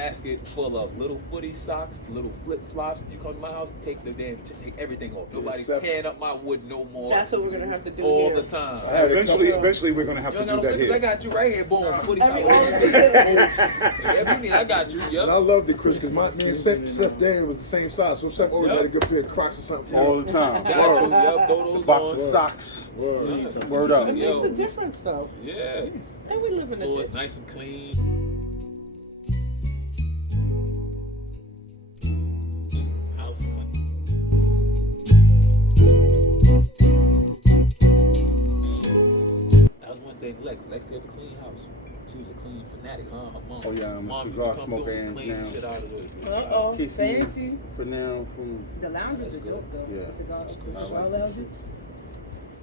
basket full of little footy socks, little flip flops. You come to my house, take everything off. Nobody's tearing up my wood no more. That's what we're gonna have to do all here. the time. Eventually, we're gonna have to do that here. I got you right here. Boom, footy socks. Whatever you need, I got you. Yep. And I loved it, Chris, because me and Steph Daniel was the same size. So Steph always had a good pair of Crocs or something. All the time. Got you. Yep. Throw those Box on. of socks. Word up. It makes a difference, though. Yeah. And we live in So a it's nice and clean. House clean. That was one thing. Lex had a clean house. She was a clean fanatic, huh? Her mom. Oh yeah, I'm a Mom used cigar to come smoker through and and clean the now. shit out of there. Uh-oh, fancy. For now, from The lounges are dope though. Yeah. The I cigar like lounges.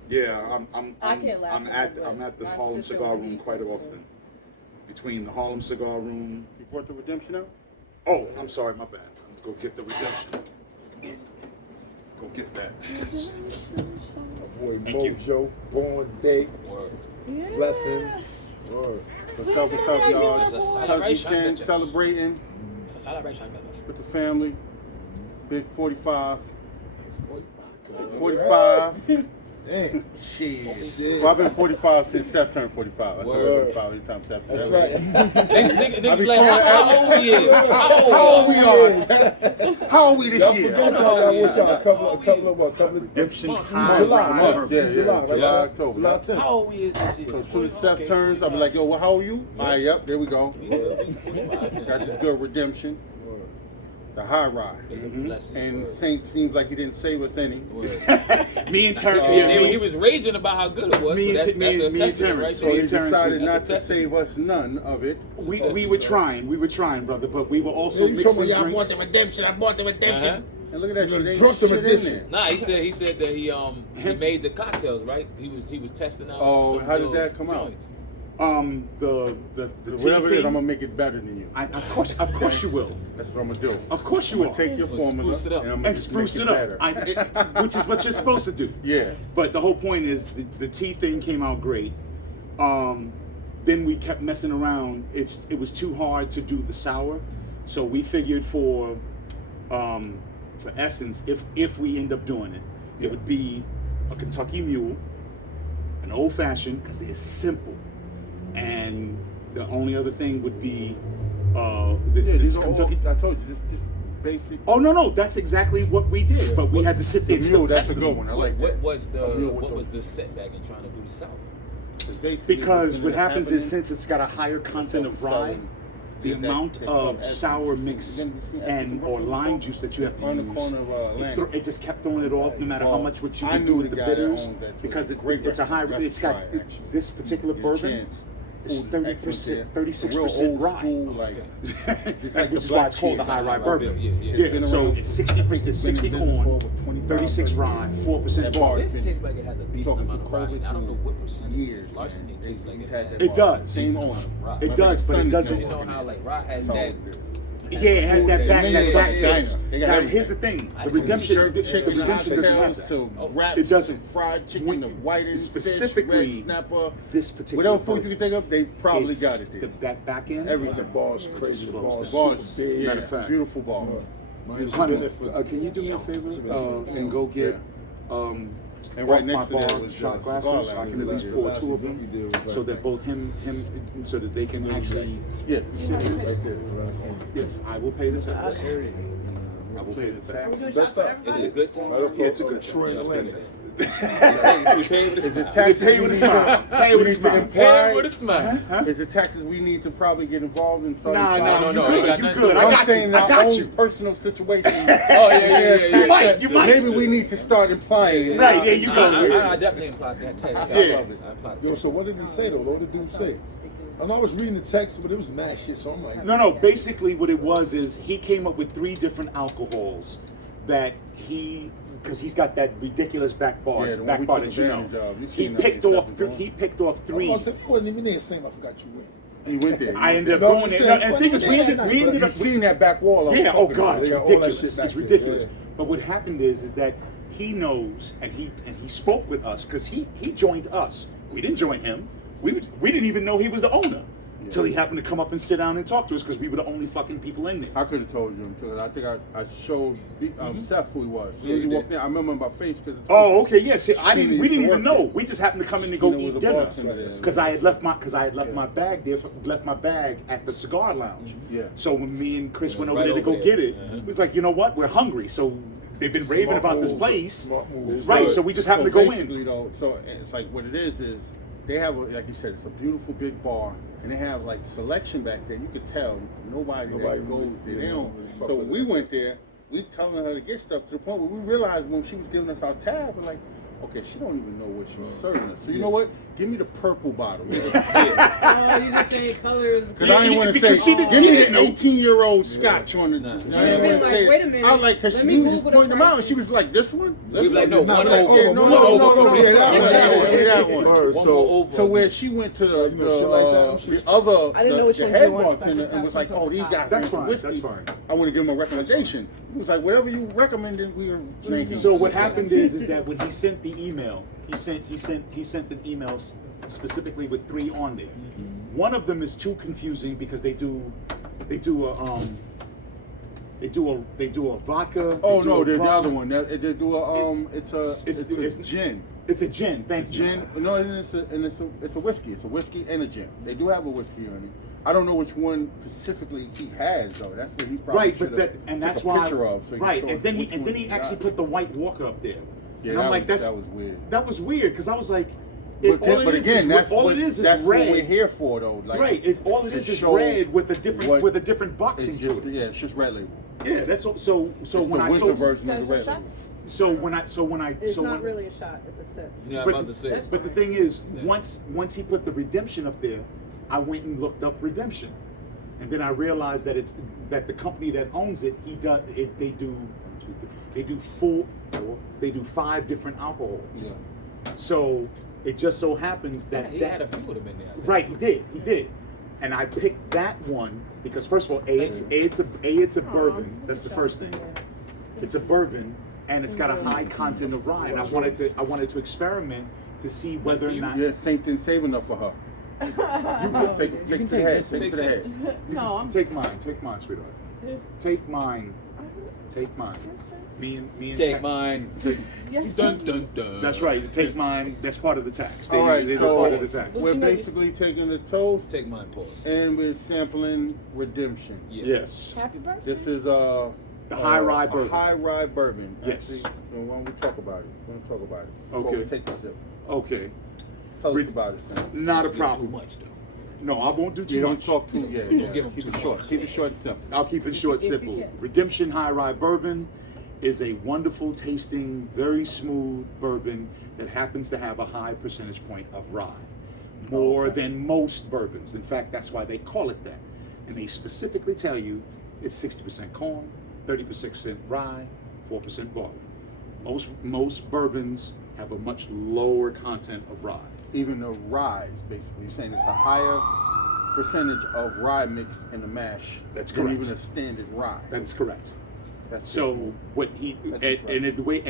Yeah, I can't laugh I'm at it, at but the my Harlem sister Cigar would be Room quite so- often. Between the Harlem Cigar Room. you brought the redemption out. Oh, I'm sorry, my bad. Go get the redemption. Go get that. My boy Thank you. Mojo, born day, Word. Yeah. blessings. Word. What's up, y'all? It's a Cuz celebration, weekend bitches. celebrating It's a celebration, bitches. with the family. Big 45. 45. 45. Damn. Shit. Well, I've been 45 since Steph turned 45. I told Word. 45 every time Steph. That's every- right. Niggas be be like, calling how old he is? How old we are? How old we this Y'all year? forgot y'all with y'all a couple of Redemption Months. High July, Rider. months. Yeah, July, yeah, right? July, July, October. July 10th. How old he is this year? So as soon as Steph turns, I'll be like, yo, well, how old are you? Yep, there we go. Got this good redemption. The high ride. It's a blessing. And Word. Saint seems like he didn't save us any. Word. Me and Turn. He was raging about how good it was. Me So and that's a me and testament, right Terrence. So there. he Me and Terrence decided was- not That's a to save us none of it. We were trying, brother, but we were also Yeah, you mixing told me I bought drinks. the redemption. I bought the redemption. Uh-huh. And look at that You shit. done Ain't drunk the shit in redemption. there. Nah, he said that he made the cocktails, right? He was testing out. Oh, some how did little that come out? joints. The Whatever it is, I'm tea gonna make it better than you. Of course you will. That's what I'm gonna do. Of course you I'm will. gonna take your We'll formula spruce it up. and I'm gonna And just spruce make it better. up, which is what you're supposed to do. Yeah. But the whole point is the tea thing came out great. Then we kept messing around. It was too hard to do the sour, so we figured for essence, if we end up doing it, it would be a Kentucky Mule, an old fashioned, because they're simple, and the only other thing would be These are Kentucky. I told you, this just basic. Oh no, that's exactly what we did. But we had to sit there and still Mule, that's test a them. good one. I like What that. was the A mule with what was the- the setback in trying to do the South? Basically, Because what's what gonna happens happen is, since it's got a higher content of rye, the that- amount that of club sour essence, mix you see essence and in or Brooklyn? lime juice that you have to On the use, corner of Atlantic. it just kept throwing it off, no matter how Well, much what you I would do knew with the the guy that bitters, owns that too. because It's a great it's a high. restaurant, It's got actually. this particular Your bourbon. chance. It's Food is excellent there. 36% Real old rye. school, like, it's like Which the is why black it's called the shit. high rye High bourbon. rye, yeah. Been So around. it's 60 Been in business corn, for over 25, 36 30 rye, years. 4% That barley. bar This been tastes like it has a decent talking amount of to rye. COVID I don't know what percentage. years, Larceny man. tastes like He's it had has. that It bar. does. Same owner. Right. It does, but it doesn't. You know how like rye has That's how that. it is. Yeah, it has that back, Yeah, that back yeah, taste. They got Now, everything. here's the thing: the From redemption, Jerk the chicken, redemption doesn't have oxtails that. to wraps, It doesn't. to fried chicken, When- to whiting specifically, fish, red snapper, This particular whatever food you can think of, they probably it's got it there. that back end. Everything. The bar's crazy. The bar's Boss, super big. yeah, Matter of fact. beautiful bar. Mine's Honey, been there for- can you do me a favor and go get And right off next to my that bar was shot the glasses, cigar so I lounge. can at least The pour last two of one them, we did was so right that both him, so that they can actually. Yeah. right there, right Yes, I will pay the tax. I will pay the tax. there. That's not. Is it a good time? Right up Yeah, it's a on good Troy and Atlanta. We pay with a Is it smile. taxes Pay with a smile. Pay with a smile. Pay with a smile. Is it taxes we need to probably get involved in? starting Nah, filing? no, you ain't got good, you nothing good. to do I I'm got saying you. I our got own you. personal situation. Oh yeah. You might, you might. Maybe we need to start implying. Right, yeah, you go. I definitely implied that tax. Yeah. I implied Yo, that. so what did he say though? What did the dude say? I know I was reading the text, but it was mad shit. So I'm like, No. Basically, what it was is he came up with 3 different alcohols that because he's got that ridiculous back bar, Yeah, the one back we bar took that you know. advantage of. You He seen that picked in off. Seven He picked off I 3. wasn't even there saying I forgot you win. You went there. I ended up No, going I'm there. saying, And the thing is, we ended You've up. seen that back wall. I was Yeah. Oh talking God, about. it's They got all that ridiculous. shit back It's there, ridiculous. yeah. But what happened is that he knows, and he spoke with us because he joined us. We didn't join him. We didn't even know he was the owner. till he happened to come up and sit down and talk to us because we were the only fucking people in there. I could have told you because I think I showed Seth who he was. So Yeah, he you walked did. in. I remember him by face because. Oh, okay, yes. Yeah, we used didn't to even work know. there. We just happened to come in to go Sheena eat was a dinner bartender there. because I had left my bag there. Left my bag at the cigar lounge. Yeah. So when me and Chris It went was over right there to over go there. get it, Uh-huh. it was like, you know what? We're hungry. So they've been raving Smart about this move. place. Smart move. Right, so we just happened to go in. Basically, though, so it's like what it is they have, like you said, it's a beautiful big bar, and they have like selection back there. You could tell nobody that goes there. They don't. So when we went there, we telling her to get stuff to the point where we realized when she was giving us our tab, we're like, okay, she don't even know what she's serving us. So you know what? Give me the purple bottle. Oh, you just saying colors. Because I didn't want to Because say, she didn't- give she me didn't the know. 18-year-old scotch on the. Nah. I You'd didn't have want been to like, say. wait a minute, I was like, because let she me was just Google the pointing them out, and prices. she was like, this one? We was like, no, Not one like, over. oh, no, One no, over. no, no, yeah, that one. Word, So where she went to You know, shit like that, the other, I didn't know which the one head you wanted, bartender, so I and was like, oh, these guys That's drink fine, whiskey. that's fine. I want to give him a recommendation. He was like, whatever you recommended, we were drinking. So what happened is that when he sent the email, he sent the email specifically with 3 on there. One of them is too confusing because they do a vodka. Oh they do no, a the rum. other one. They do a it's a It's- gin. It's a gin. Thank you. Gin. No, it's a whiskey. It's a whiskey and a gin. They do have a whiskey on it. I don't know which one specifically he has though. That's what he probably Right, should but have and took that's a why. picture of. So he Right, can show and us then which one he actually got. put the White Walker up there. Yeah, and I'm like, that was weird. That was weird because I was like, But again, that's all what it is that's what red. we're here for though. Like, Right, all it to is show red with a different boxing It's to just it. yeah, it's just red label. Yeah, that's so. So It's when the I winter saw, version of Guys the want red shots? label. so when I It's so not when, really a shot, it's a sip. Yeah, I'm But- about to say. But the thing is, once he put the redemption up there, I went and looked up redemption, and then I realized that the company that owns it, they do 5 different alcohols. Yeah. So it just so happens that He had a few of them in there. I think. right, he did, and I picked that one because first of all, it's a bourbon. That's the first thing. It's a bourbon, and it's got a high content of rye. And I wanted to experiment to see whether or not Yeah, same thing, save enough for her. You can take it to the head. Take it to the head. No, I'm take mine, sweetheart. Take mine. Me and Take mine. Yes, Dun dun dun. That's right. Take mine. That's part of the tax. All right, They're so part of the tax. we're basically taking the toast Take mine, pause. and we're sampling redemption. Yeah. Yes. happy birthday. This is The high rye bourbon. A high rye bourbon. Yes. Actually, why don't we talk about it? We're gonna talk about it before Okay. we take the sip. Okay. Tell us Red- about it, Sam. Not a Too problem. much though. No, I won't do too You don't much. talk too. Yeah, yeah. give 'em Keep too it short. much. Keep it short and simple. I'll keep it short, If you simple. can. Redemption High Rye Bourbon is a wonderful tasting, very smooth bourbon that happens to have a high percentage point of rye. More than most bourbons. In fact, that's why they call it that. And they specifically tell you it's 60% corn, 30% rye, 4% barley. Most bourbons have a much lower content of rye. Even the rye, basically, you're saying it's a higher percentage of rye mixed in the mash. That's than correct. Even a standard rye. That is correct. That's So different. what he That's and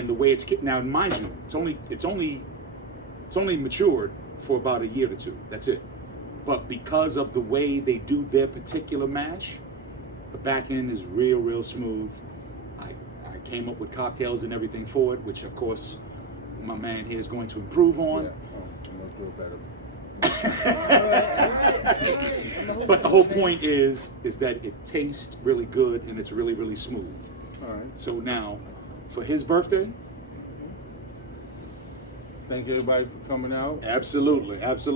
the way it's now, mind you, it's only matured for about a year or two. That's it. But because of the way they do their particular mash, the back end is real smooth. I came up with cocktails and everything for it, which of course my man here is going to improve on. Yeah. Oh, I'm gonna do it better. But the whole point is that it tastes really good and it's really smooth. All right. So now, for his birthday, Thank everybody for coming out. absolutely, because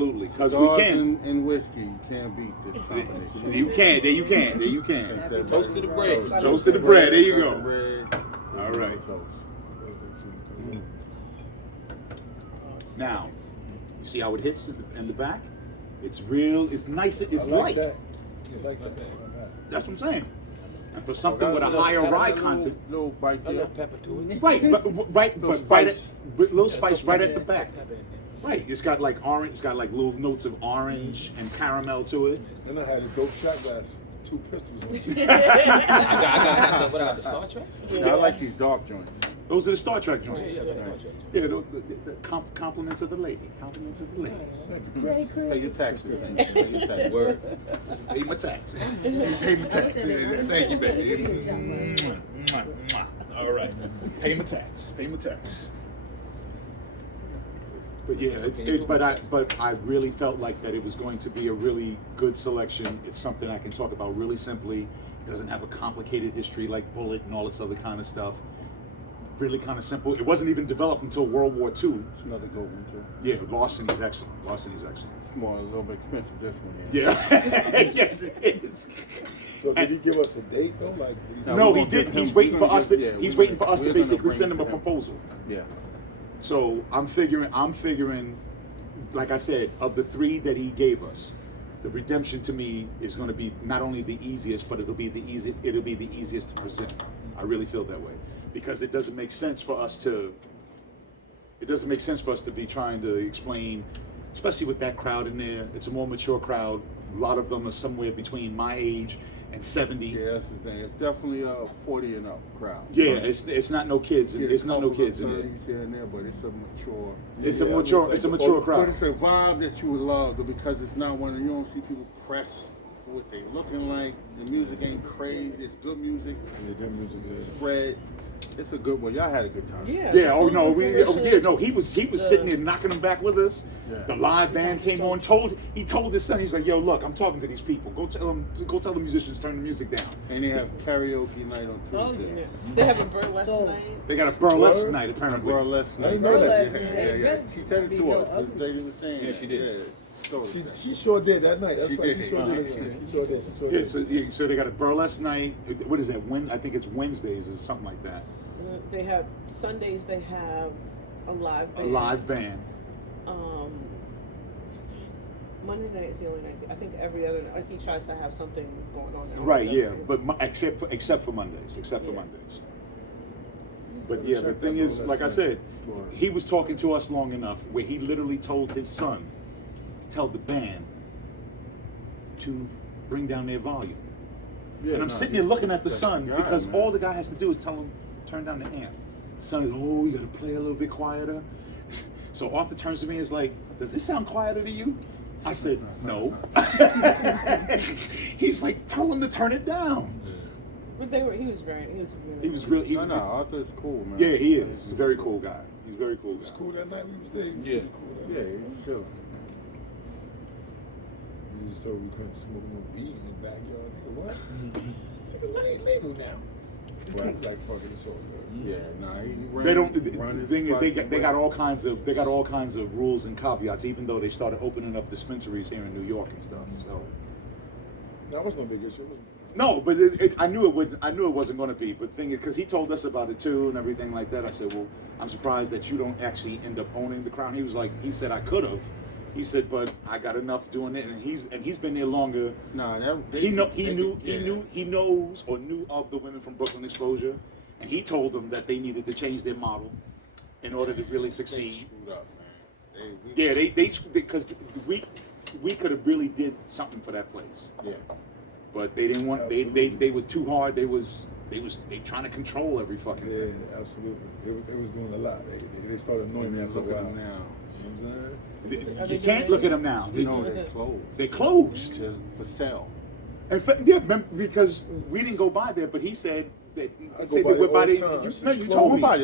we Cigars can. and whiskey. You can't beat this combination. There you can. Thanks, Toast to the bread. Toast to the bread. There you Toast to go. the bread. All right. Toast. Now, you see how it hits in the back? It's real. It's nice. It's I like light. that. I like that. That's what I'm saying. And for something with a higher rye content, Little bite A there. little pepper to it. right? But right spice. at little spice right at the Pepper back. in there. Right. It's got like orange. It's got like little notes of orange and caramel to it. And I had a dope shot glass, 2 pistols on it. I got what I got the Star Trek. Yeah, I like these dark joints. Those are the Star Trek Yeah, joints. yeah, that's not true. Yeah, the compliments of the lady. Compliments of the lady. Pay your taxes. Pay your taxes. Word. Pay my tax. Pay my tax. Yeah, thank you, baby. Mwah, mwah, mwah. All right. Pay my tax. Pay my tax. But yeah, but I really felt like that it was going to be a really good selection. It's something I can talk about really simply. It doesn't have a complicated history like Bullet and all this other kind of stuff. Really kind of simple. It wasn't even developed until World War II. It's another good one too. Yeah, Larceny is excellent. Larceny is excellent. It's more a little bit expensive this one. Yeah. Yes, it is. So did he give us a date though? Like No, he didn't. He's waiting for us to. He's waiting for us to basically send him a proposal. Yeah. So I'm figuring, like I said, of the 3 that he gave us, the Redemption to me is going to be not only the easiest, but it'll be the easiest to present. I really feel that way because it doesn't make sense for us to. It doesn't make sense for us to be trying to explain, especially with that crowd in there. It's a more mature crowd. A lot of them are somewhere between my age and 70. Yeah, that's the thing. It's definitely a 40 and up crowd. Yeah, it's not no kids. It's not no kids in there. Here and there, but it's a mature. It's a mature crowd. But it's a vibe that you would love because it's not one of you don't see people press for what they looking like. The music ain't crazy. It's good music. Yeah, that music is Spread. It's a good one. Y'all had a good time. Yeah. Yeah. Oh no. He was sitting there knocking them back with us. Yeah. The live band came on. He told his son. He's like, "Yo, look, I'm talking to these people. Go tell the musicians turn the music down." And they have karaoke night on Oh, Tuesdays. yeah. They have a burlesque night. They got a burlesque Word? night apparently. Burlesque I night. didn't know that. Yeah. She said it to us. The lady was saying. Yeah, she did. Yeah. So, She sure did that night. That's She right. did. She sure did it. She sure did. She sure Yeah. did. So they got a burlesque night. What is that? I think it's Wednesdays or something like that. They have Sundays. They have a live A band. live band. Monday night is the only night. I think every other night, like he tries to have something going on. every Right. other Yeah. night. But except for Mondays. Except for Yeah. Mondays. But yeah, the thing is, like I said, he was talking to us long enough where he literally told his son to tell the band to bring down their volume. yeah, And I'm no, sitting there looking at the that's son guy, because man. all the guy has to do is tell him, turn down the amp. The son is, oh, you gotta play a little bit quieter. So Arthur turns to me and is like, does this sound quieter to you? I said, no. He's like, tell him to turn it down. But he was very. He was really, No, Arthur's cool, man. yeah, he is. He's a very cool guy. He's a very cool It was guy. cool that night we was there. Yeah. Cool that Yeah, night. he's chill. We just told we couldn't smoke no weed in the backyard. Nigga, what? Nigga, legal now. Right, like fucking it's all good. Yeah, nah, he ran, They don't. run The his thing is, they spot got all kinds of rules and caveats. Even though they started opening up dispensaries here in New York and stuff. So That was no big issue. It wasn't. no, but I knew it was. I knew it wasn't going to be. But the thing is, because he told us about it too and everything like that. I said, well, I'm surprised that you don't actually end up owning the Crown. He was like, he said I could have. He said, but I got enough doing it, and he's been there longer. Nah, He knows or knew of the women from Brooklyn Exposure, and he told them that they needed to change their model in order to really They succeed. screwed up, man. Yeah, they because we could have really did something for that place, Yeah. but they didn't want. They was too hard. They trying to control every fucking Yeah, thing. absolutely. It was doing a lot. They started annoying me after a Look at while. him now. You know what I'm saying? You can't look at them now. No, they're closed. They closed. They're for sale. In fact, yeah, because we didn't go by there, but he said that I he go said by that we're there by all the there. time. No, It's you closed. told me. He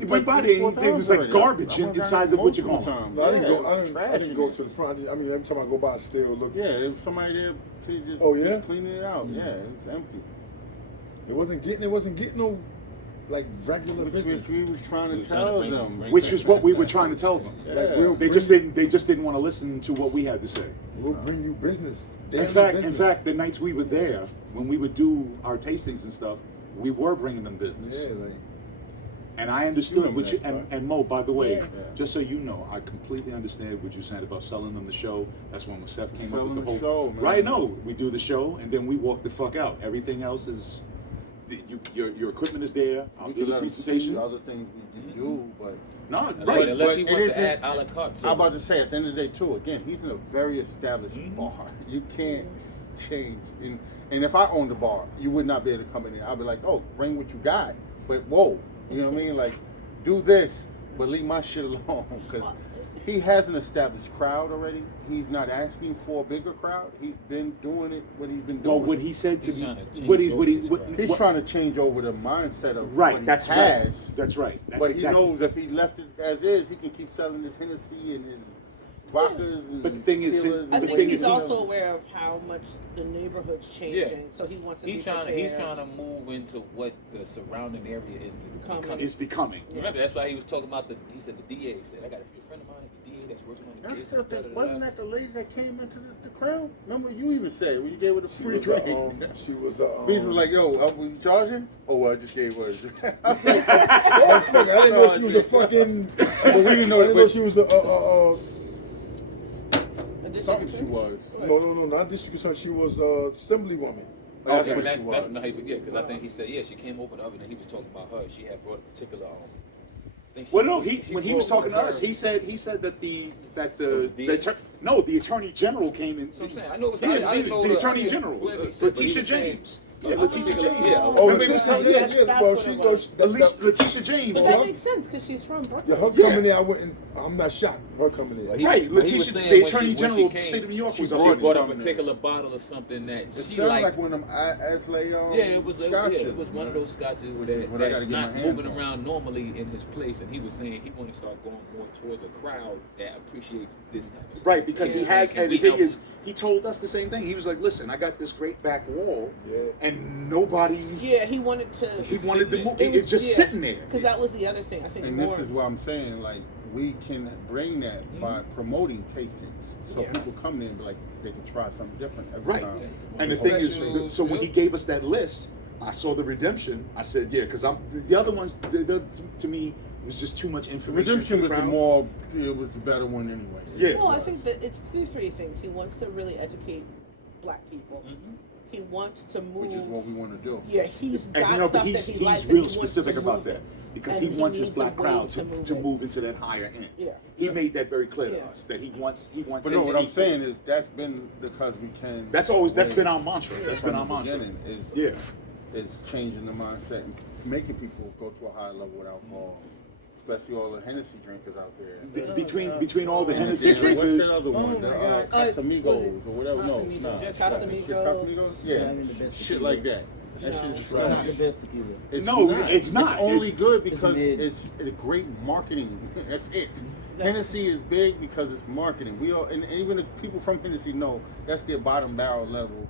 He went by there and it was like garbage inside the what you call it. No, I didn't go to the front. I mean, every time I go by, I still look. Yeah, there was somebody there just, Oh, yeah? just cleaning it out. Yeah, it was empty. It wasn't getting no like regular Which business. we was trying We to was trying to tell bring- them. bring- Which is what we were trying to tell them. Like, we'll They bring- just didn't want to listen to what we had to say. We'll bring you business. In daily fact, business. the nights we were there, when we would do our tastings and stuff, we were bringing them business. Yeah, like And I understood remember what you that and Mo, by the way, Yeah. just so you know, I completely understand what you said about selling them the show. That's when Seth came up Selling with the the whole show, man. right. No, we do the show and then we walk the fuck out. Everything else is your equipment is there. I'll We do could the let them see presentation. other things we do, but No, Unless, right. unless he but wants it to add isn't- a la carte. I'm about to say at the end of the day too. Again, he's in a very established bar. You can't change. And if I owned the bar, you would not be able to come in here. I'd be like, oh, bring what you got. But whoa, you know what I mean? Like do this, but leave my shit alone because he has an established crowd already. He's not asking for a bigger crowd. He's been doing it. What he's been doing. Well, what he said to He's me, trying to change what he, over what he, his what, crowd. He's what- trying to change over the mindset of right. what he That's has. right. That's right. That's But exactly. he knows if he left it as is, he can keep selling his Hennessy and his vodkas and But the thing is, tequilas I and the think thing he's is, also aware of how much the neighborhood's changing, so he wants to He's be trying prepared. to move into what the surrounding area is becoming. is becoming. Remember, that's why he was talking about he said the DA said, I got a friend of mine, the DA that's working on the I case. still think, da-da-da-da." wasn't that the lady that came into the crowd? Remember, you even said when you gave her the free was drink. she was Beast was like, yo, were you charging? Oh, well, I just gave her a drink. I didn't know she was a fucking. But we didn't know I didn't know she was something she was. No, not district. She was assemblywoman. That's Yeah, what that's she that's was. how he began. Because I think he said, she came over the other day. He was talking about her. She had brought a particular. I think she- Well, no, she when he was brought talking to with us, her- he said that the DA? the attorney general came in. That's what I'm saying. I know it was. Yeah, I didn't know the attorney general, whoever he said, but he Letitia was saying- James. Yeah, Letitia James. Yeah, Oh, Remember he was telling you? Yes, that's Well, what she it goes. was. At least Letitia James. But bro. that makes sense because she's from Brooklyn. Her Yeah. coming there, I wouldn't. I'm not shocked. Her coming there. Well, he Right, was- but he Letitia, was saying the when attorney she general of the came, state of New York she was brought, up brought a something. particular bottle or something that It she sounded liked. like one of them Asley Yeah, it was. scotches. It was one of those scotches Which is that, what I that's gotta get my not hands moving on. around normally in his place, and he was saying he wanted to start going more towards a crowd that appreciates this type of stuff. Right, because Yeah. he had, Can and the we thing help is, he told us the same thing. He was like, "Listen, I got this great back wall, Yeah. and nobody." Yeah, he wanted to. He wanted to move. It It's just sitting there. Because that was the other thing. I think And more. this is what I'm saying, like, we can bring that by promoting tastings. So Yeah. people come in and be like, they can try something different every Right. time. And the thing is, so when he gave us that list, I saw the redemption. I said, "Yeah," because the other ones, to me, was just too much information. Redemption for was the crowd. more, it was the better one anyway. Yeah. Well, I think that it's three things. He wants to really educate Black people. He wants to move. Which is what we want to do. Yeah, he's got And you know, stuff but he's that he likes. and real he wants specific to about move that it. because And he wants his needs black a way crowd to it. move into that higher end. Yeah. He made that very clear to Yeah. us that he wants. But no, what I'm saying is that's been because we can. That's been our mantra. That's been our mantra. Is, Yeah. is changing the mindset and making people go to a higher level with alcohol, especially all the Hennessy drinkers out there. Between all the Hennessy What's drinkers, the other one? Oh The my God. Casamigos or whatever. No, Casamigos. no. Yeah, Casamigos. Casamigos. Yeah, Not even the best shit tequila. like that. That shit's It's not the best tequila. It's No, not. it's not. It's only It's- good because mid. it's a great marketing. That's it. Hennessy is big because it's marketing. We all, and even the people from Hennessy know that's their bottom barrel level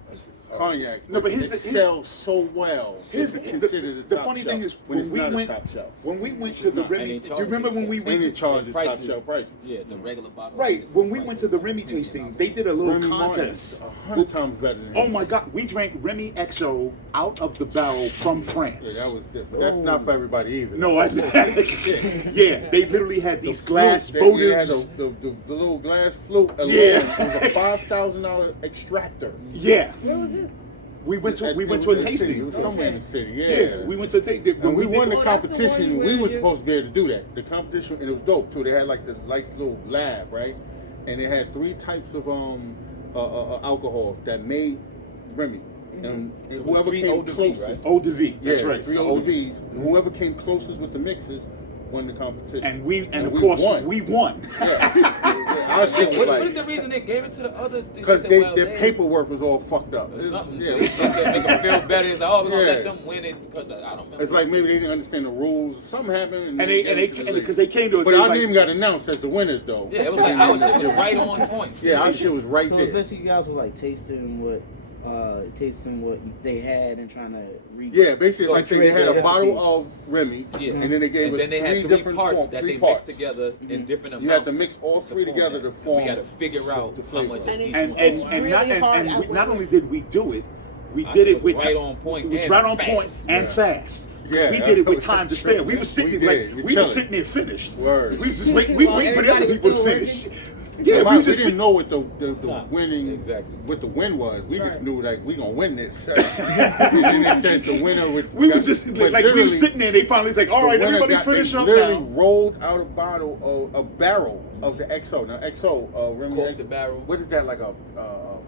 cognac. No, but it sells so well. Here's It's the considered the top funny shelf thing is when when it's we not went a top shelf. when we went to the not. Remy. And they Do you charge remember when we these went And to it charges top prices. shelf prices. Yeah, the regular bottle. right when we went to the Remy tasting? They did a little Remy contest. Martin's 100 times better than Oh Hennessy. my God, we drank Remy XO out of the barrel from Yeah, France. that was different. That's not for everybody either. No, yeah, they literally had The these flute, glass they had votives. the little glass flute alone. Yeah. It was a $5,000 extractor. Yeah, Where was this? we went to a It was in the city. tasting. It was somewhere in the city. Yeah. Yeah, we went to a tasting. When we won the Oh, that's the competition, one we where were you- supposed to be able to do that. The competition, and it was dope too. They had like the nice little lab, right? And they had 3 types of alcohols that made Remy. And whoever three came eau de vie, closest, right? Eau de vie. That's yeah, right. 3 OVs. And whoever came closest with the mixes won the competition. And of we course won. we won. Yeah. Our shit was What is like the reason they gave it to the other? because their paperwork was all fucked up. Or It's- something. yeah, So it they was said make them feel better. It's like, oh, we're gonna Yeah. let them win it because I don't remember. It's like maybe they didn't understand the rules. Something happened, Because they came to us But and our like, name got announced as the winners, though. Yeah, it was like our shit was right on point. Yeah, our shit was right So there. it's basically you guys were like tasting what they had and trying to Yeah, basically, it's like they had a Recipe. bottle of Remy, Yeah. and then they gave And us then they had 3 different parts forms, that 3 they parts. mixed together in different amounts. You had to mix all 3 form together that. to And form. we had to figure out the how flavor. much of And each it's- one. it's really hard. and I we, not would- only did we do it, we Our did shit it was with right on point It was and right on fast. point and Yeah. fast. Yeah, we did it with was time to true. spare. We were sitting We there did. like We we were chilling. sitting there finished. Word. We was just waiting. We While waiting for the other everybody people to was finish. still Yeah, we we just didn't know what the Nah, winning exactly. what the win was. We just Right. knew like we gonna win this. And then they said the winner would. We was just but like we were literally, sitting there. They finally was like, "All the right, winner everybody got- finish they up literally now." rolled out a bottle, a barrel of the XO. Now XO, remember Cork the barrel. What is that, like a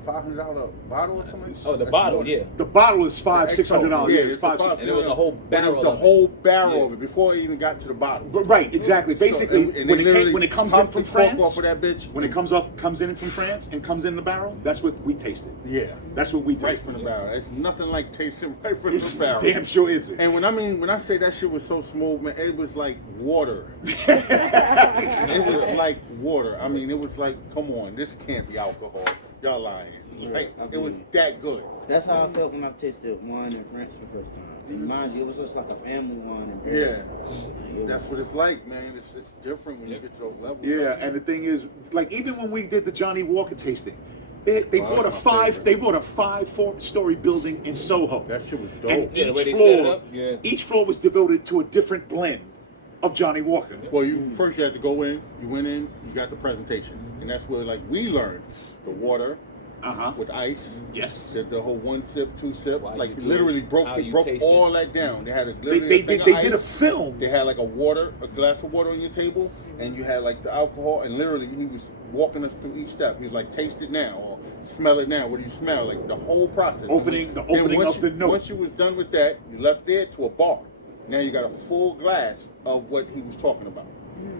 $500 bottle or something? Oh, the That's bottle, more. yeah. The bottle is $500-$600. Yeah, Yeah, it's it's a $500. $500. And it was a whole But it barrel. was the of it. whole barrel Yeah. of it before it even got to the bottle. But right, exactly. Basically, So, and when they it literally comes in popped from the cork France, off of that bitch. when it comes in from France and comes in the barrel, that's what we tasted. Yeah, That's what we right tasted. from the barrel. It's nothing like tasting right from the barrel. Damn sure isn't. And when I say that shit was so smooth, man, it was like water. It was like water. I mean, it was like, come on, this can't be alcohol. Y'all lying. Right? It was that good. That's how I felt when I tasted wine in France the first time. And mind you, it was just like a family wine in Yeah, Paris. that's what it's like, man. It's different when you get to those levels. Yeah, and the thing is, like even when we did the Johnny Walker tasting, they bought a that's my favorite. 5-story building in Soho. That shit was dope. And Yeah, the way they set it up, yeah. each floor was devoted to a different blend of Johnny Walker. Well, first you had to go in. You went in. You got the presentation, and that's where like we learned the water with ice. Yes. The whole 1 sip, 2 sip, Why like you do literally it, broke how you broke taste all it. that down. They had a They thing of did a ice. film. They had like a glass of water on your table, and you had like the alcohol, and literally he was walking us through each step. He was like, taste it now, or smell it now. What do you smell? Like the whole process. Opening Then of once the you, note. Once you was done with that, you left there to a bar. Now you got a full glass of what he was talking about.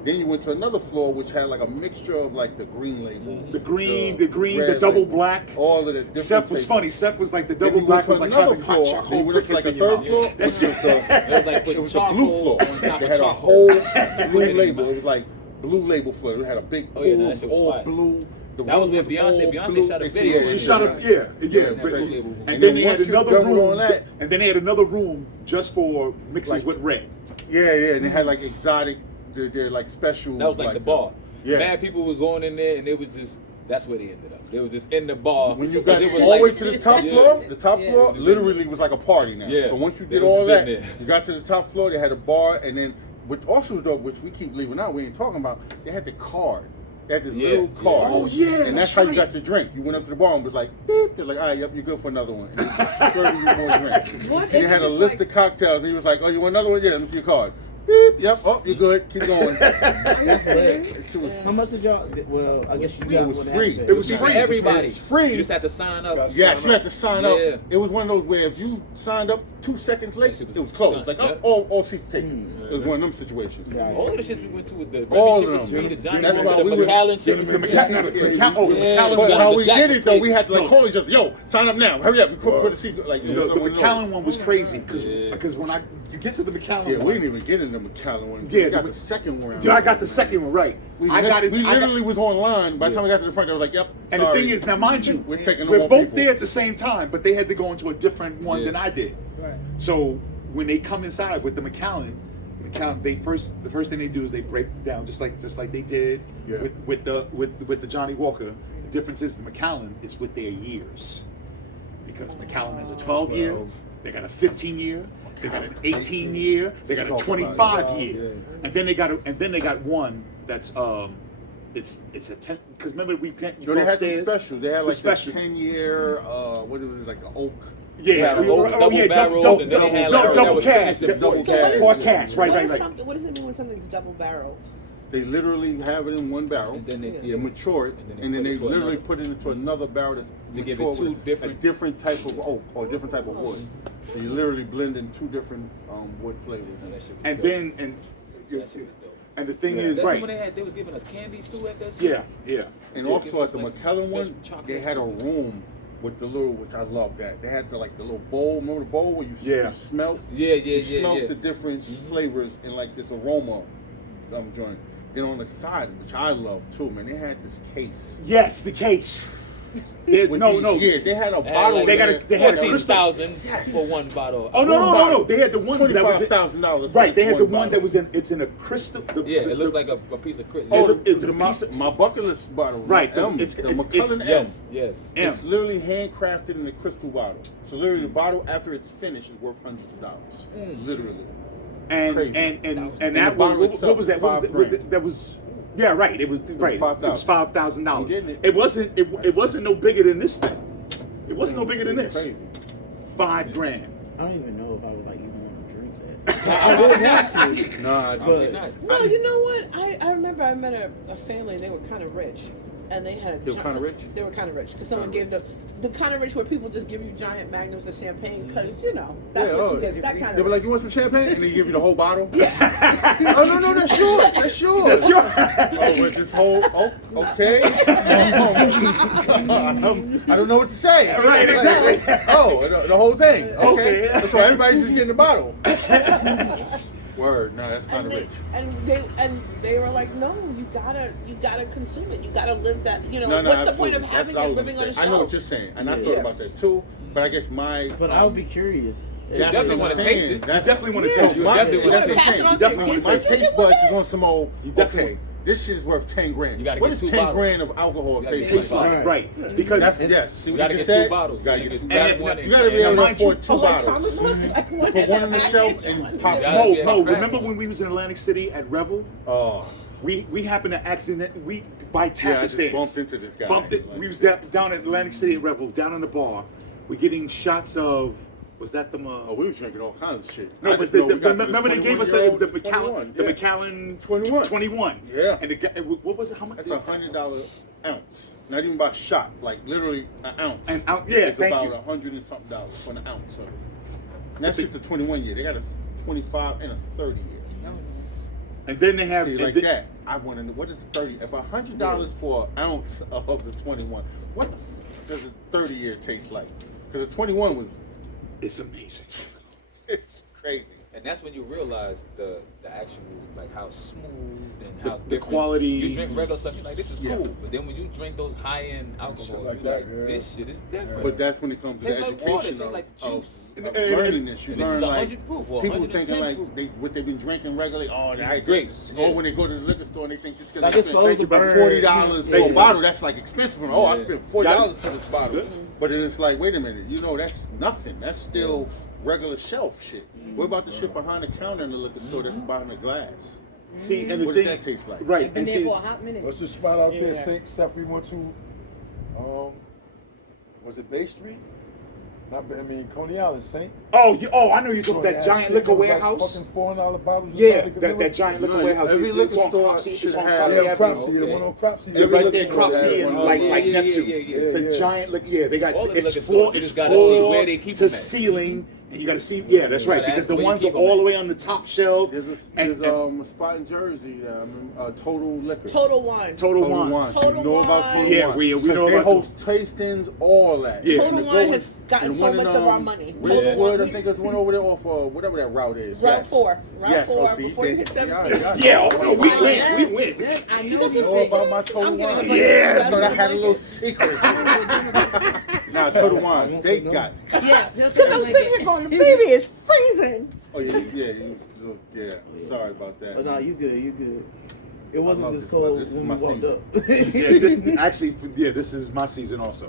Then you went to another floor which had like a mixture of like the green label, The green, red the double label, black. all of the different Seth was tastes. funny. Seth was like the Then double you black went was to like another having hot floor, chocolate over like crickets a in your third mouth. floor, That's which was the It was like putting it was the blue charcoal floor. on top They of had a charcoal. whole Put blue it in label. your It was like blue label floor. It had a big Oh, pool, yeah, that shit was all fire. blue. The That was room with Beyonce. all Beyonce blue. shot a They video see She it. shot up, yeah. That's But- right. and And then then they had once you another done with all room, that- and then they had another room just for mixes Like- with red. Yeah, and they had like exotic, they're like special. That was like the bar. Yeah. Mad people were going in there, and it was just, that's where they ended up. They was just in the bar. When you 'cause got it was all the way like- to the top Yeah. floor, the top Yeah. floor Just in literally was like a party now. Yeah. So once you They did was all just in that, there. you got to the top floor, they had a bar, and then, which also was dope, which we keep leaving out, we ain't talking about, they had the card. They had this Yeah, little yeah. card. Oh, yeah, And that's that's how right. you got your drink. You went up to the bar and was like, beep. They're like, all right, yep, you're good for another one. And they serving you more drinks. What? And they Is had it a just list like- of cocktails, and he was like, oh, you want another one? Yeah, let me see your card. Beep, yep, oh, you're good, keep going. That's it. That shit was How much did y'all? Well, I guess you guys was would have free. to pay. It was For free. everybody. It was free. You just had to sign up. That's- Yes, you had to sign Yeah. up. It was one of those where if you signed up 2 seconds late, That shit it was closed. done. Like, Yeah. all seats taken. It was one of them situations. Yeah. All of the shits we went to with the All Remy shit of was them. free, the Johnny That's Walker, why the we were- Macallan shit was The free. McAllen, Yeah. But But how the we Jack did was it though, we crazy. had to like call each other, yo, sign up now, hurry up, before the seats. Like, it was The one of those. McAllen one was crazy Yeah. because when you get to the McAllen Yeah, one, we didn't even get in the McAllen one. Yeah, we got the- the second one. I got the second one right. We I got it. We literally was online. By the time we got to the front, they was like, "Yep." And sorry. the thing is, now mind you, We're taking we're more both people. there at the same time, but they had to go into a different one Yeah. than I did. Right. So when they come inside with the McAllen, the first thing they do is they break it down just like they did Yeah. with the Johnny Walker. The difference is the McAllen is with their years, because McAllen has a 12-year, 12. they got a 15-year, they got an 18-year, they got a Talk about it. 25-year, Yeah. and then they got one that's it's a 10, because remember you No, go they had some upstairs. specials. They had The like special. 10-year, what was it, like the oak. Yeah, Double- double barrel, and then they had like- double that cast, was double cast. or cast, right. What does it mean when something's double barreled? They literally have it in one barrel. And then they, They mature it, and then they put it to literally another. put it into another barrel that's To give it mature two with different- a different type of oak or a different type of wood. So you literally blend in 2 different wood flavors. And that shit was And dope. then That shit was dope. and the thing is, That's right? when they was giving us candies too at that shit. Yeah. And Yeah, also give at us the like McKellen one, special chocolate they had a something. room with the little, which I love that. They had the little bowl, remember the bowl where you, Yeah. you smelt? Yeah, You yeah, smelt yeah. the different flavors and like this aroma joint. Then on the side, which I love too, man, they had this case. Yes, the case. They- With no, these no. years. They had a They had bottle. like They got a- they had a 14,000 Yes. for one bottle. Oh no! They had the one that was $25,000. right. They had the one bottle. that was in. It's in a crystal. Yeah, it looks like a piece of crystal. Oh, Oh, it's a my, piece of- my bucket list bottle. Right, the M, it's- the it's- McKellen M. Yes, yes. M. It's literally handcrafted in a crystal bottle. So literally, the bottle after it's finished is worth hundreds of dollars. Literally. and Crazy. and And that the bottle was itself what was that? is What was $5,000. that was yeah, right. It was right. It was $5,000. $5,000. You getting it? It wasn't. It wasn't no bigger than this thing. It wasn't no bigger than this. Crazy. $5,000. I don't even know if I would like even want to drink that. I would want to. Nah, But- not. Well, you know what? I remember I met a family. They were kind of rich, and they had. They were kinda rich? They were kind of rich because someone gave them the kind of rich where people just give you giant magnums of champagne because you know that's Yeah, what oh, you get. That kind They of. were like, you want some champagne? And they give you the whole bottle? Oh, no, that's yours. That's yours. That's your. Oh, with this whole, okay. I don't know what to say. Right, exactly. Oh, the whole thing. Okay. Okay. So everybody's just getting the bottle. Word. No, that's kind And of they, rich. and they were like, no, you gotta consume it. You gotta live that. You know, No, what's the point of absolutely. having That's what I it was living gonna on a say. shelf? I know what you're saying, and I Yeah. thought about that too. But I guess my. But I would be curious. You definitely want to taste it. You definitely want to Yeah. taste it. You My, definitely that's wanna what I'm pass it saying. on You to your definitely kids. wanna My taste it. taste buds is on some old. You definitely- Okay, this shit's worth 10 grand. You gotta What get does 2 10 bottles. grand of alcohol You gotta taste get Tastes like? like right because That's yes. See You what gotta you get said? 2 bottles. You gotta You get get two. grab and- one You gotta be able to mind you- afford 2 bottles. Put one in the shelf and pop. Yeah. Mo, Yeah. remember when we was in Atlantic City at Revel? Oh, We happened to by yeah, I tap just stairs. bumped into this guy. Bumped it. We was down at Atlantic City at Revel, down in the bar. We're getting shots of. Was that the? Oh, we was drinking all kinds of shit. No, I but just know we got to remember they gave us the 21-year-old, Macallan, the 21, yeah. Macallan 21. 21. Yeah. And the guy, what was it? How much? That's $100 ounce. Not even by shot. Like literally an ounce. An ounce, yeah, It's thank about you. $100 and something dollars for an ounce of it. And that's just the 21 year. They got a 25 and a 30 year. And then they have See, and like then- that. I want to know what is the 30? If $100 for an ounce of the 21, what the does a 30 year taste like? Because the 21 was, It's amazing. it's crazy. And that's when you realize the actual, like, how smooth and how The different. quality. You drink regular stuff, you're like, this is Yeah. cool. But then when you drink those high-end alcohols, like you're that, like, yeah. this shit is different. But that's when it comes to Tastes the like education water, tastes of, like juice. of learning this. You And this is learn like 100 proof or people 110 thinking like proof. what they've been drinking regularly. Oh, that's great. Or Yeah. when they go to the liquor store and they think just because Like they it's spent supposed to about burn. $40 for Yeah. a bottle, that's like expensive. Oh, I Yeah. spent $40 for this Yeah. bottle. But then it's like, wait a minute, you know, that's nothing. That's still regular shelf shit. What about the shit behind the counter in the liquor store that's behind the glass? See, and the What thing, does that taste like? right? Been And there see, for a hot minute. What's the spot out there, Yeah. St. Steph, we went to? Was it Bay Street? Not Bay, I mean, Coney Island, St. I know you took So that giant shit, liquor it was like warehouse. Fucking $400 bottles. of Yeah, vodka, that remember? giant liquor Right. warehouse. Every It's liquor on store Cropsey. It's should on have- Cropsey Yeah, Avenue. Cropsey, the one on Cropsey. Yeah, right there, liquor Cropsey store and had one. like yeah, yeah, Neptune. yeah, yeah. It's a Yeah. giant liquor. Yeah, they got All the it's liquor stores, floor. you It's just gotta see floor where they keep to 'em at. ceiling, and you got to see. Yeah, that's right. gotta Because ask the where you ones keep are 'em all at. the way on the top shelf. There's and a spot in Jersey, Total Liquor. Total Wine. Total Wine. Total You know about Wine. Total Yeah, Wine? we know 'Cause they about host tastings, all that. Yeah. Total And the Wine go- has gotten and so one in, much of our money. Ridgewood, Total Wine. I think there's one over there off whatever that route is. Route yes. 4. Route Yes, 4, see, before you hit yeah, 17. Yeah, oh, no, we Oh, win. yes, We win. yes, I know This you is All about my I'm Total giving a Wine. bunch Yeah. of I thought I had a little blankets. secret. Nah, Total Wine, they got. Yes, Because I'm sitting here going, baby, it's freezing. Oh yeah. Sorry about that. But no, you good, you good. It wasn't love this this cold weather. This is when my we walked season. up. Actually, this is my season also.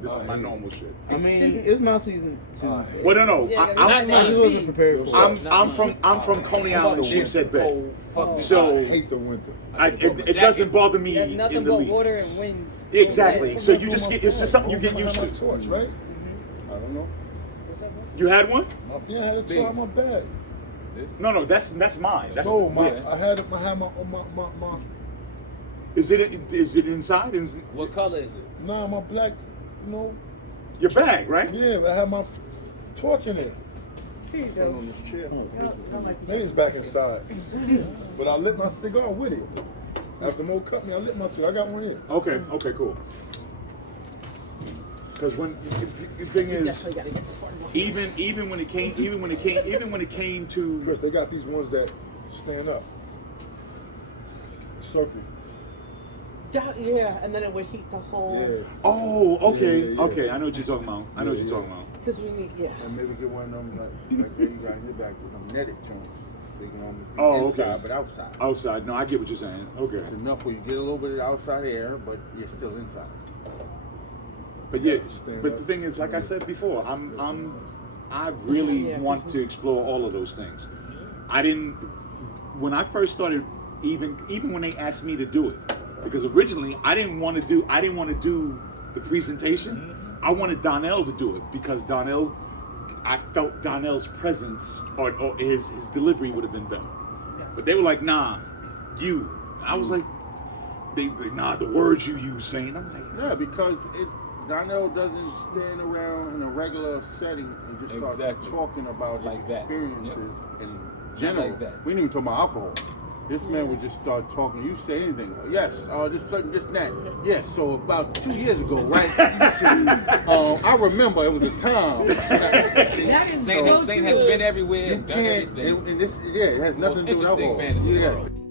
This is my normal shit. I mean, it's my season too. Well, no. Yeah, I'm I just wasn't prepared for it. I'm from Coney Island, Sheepshead Bay. Fuck So I hate the winter. it doesn't bother me There's in nothing the but least. water and wind. Exactly. So you just it's just something you get used My to. torch, right? I don't know. You had one? Yeah, I had a torch on my bag. No, that's mine. That's No, my yeah. I had my Is it inside? What color is it? nah, my black, you know, Your bag, right? yeah, I had my torch in it. Here you go. On this chair. Maybe it's back inside. But I lit my cigar with it. After Mo cut me, I lit my cigar. I got one here. Okay, cool. Because the thing is, Definitely gotta get this one. even when it came to Chris, they got these ones that stand up. Circle. Yeah, and then it would heat the whole. Yeah. oh, okay, Yeah. okay, I know what you're talking about. I know what you're Yeah. talking about. Because we need, yeah. And maybe get one of them like you got in your back with them netted joints. So you can almost be Oh, inside okay. but outside. Outside, no, I get what you're saying. Okay, It's enough where you get a little bit of outside air, but you're still inside. but yeah, Stand but up. the thing is, like I said before, I really Yeah, want to explore all of those things. I didn't when I first started, even when they asked me to do it, because originally I didn't want to do the presentation. I wanted Donnell to do it because Donnell I felt Donnell's presence or his delivery would have been better. But they were like, nah, you. I was like, nah, the words you use, saying. I'm like, yeah, because Donnell doesn't stand around in a regular setting and just start talking about his experiences in general. Like that. We didn't even talk about alcohol. This man would just start talking. You say anything? Yes. This certain, this and that. Yes. So about 2 years ago, right? I remember it was a time. Saint has been everywhere. You Done can't. everything. And this, it has nothing to do with Most interesting alcohol. man in the Yes. world.